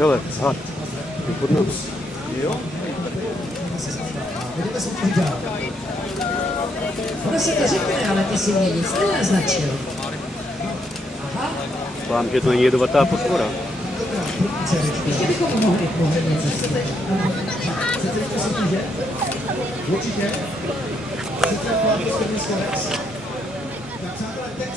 Hele, had. Je pod námi. Jo? Ono se to řekne, ale ty si mě nic nenaznačil. Aha. Vám, že to není jedovatá potvora. Ještě bychom mohli něco. Chcete to soutěže? Určitě. Chcete plátko dneska vec? Tak přátelé, teď